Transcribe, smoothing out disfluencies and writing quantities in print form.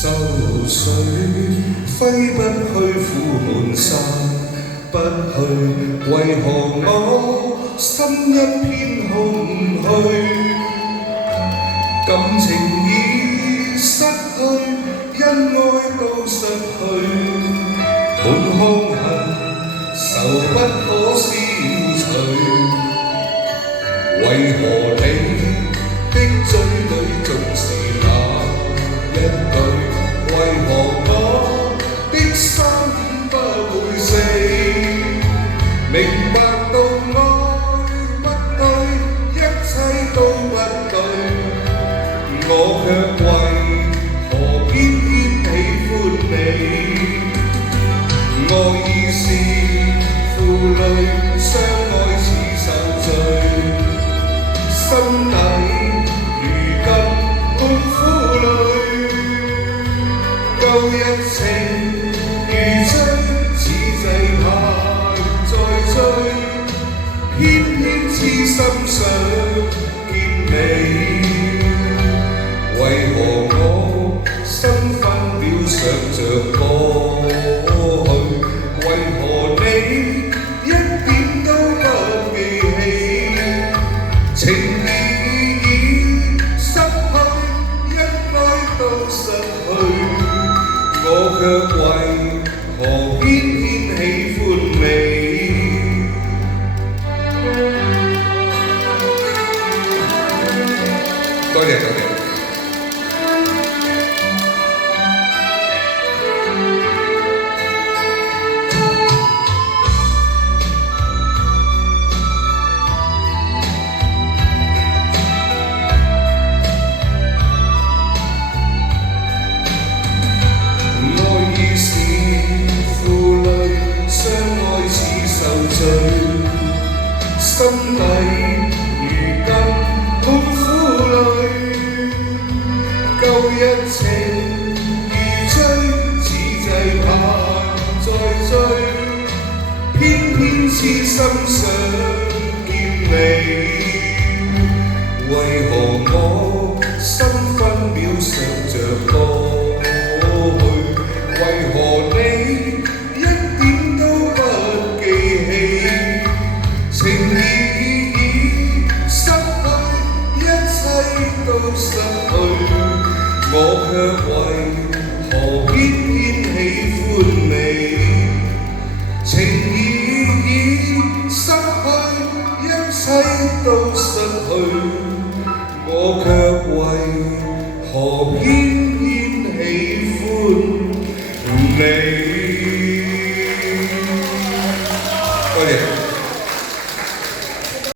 愁緒揮不去，苦悶散不去，為何我心一片空虛？感情已失去，恩愛都失去，滿腔恨愁不可消除。為何你的嘴裏總是那一句？為何我的心不會死？明白到愛不對，一切都不對，我卻為何偏偏喜歡你？愛已是負累，相愛似受罪，心底如今滿苦淚。舊日情如追，此際盼再追，偏偏痴心想見你。為何我心分秒想着過去？為何你一點都不記起？情意已失去，一愛都失去。我卻為何偏偏喜歡你？多謝多謝。心底如今滿苦淚，舊日情如追，此際盼再追，偏偏痴心想見你。為何我心分秒想着過去？為何你一點都不記起？情意已失去，一切都失去，我卻為何偏偏喜歡你？情意已失去，一切都失去，我卻為何偏偏喜歡你？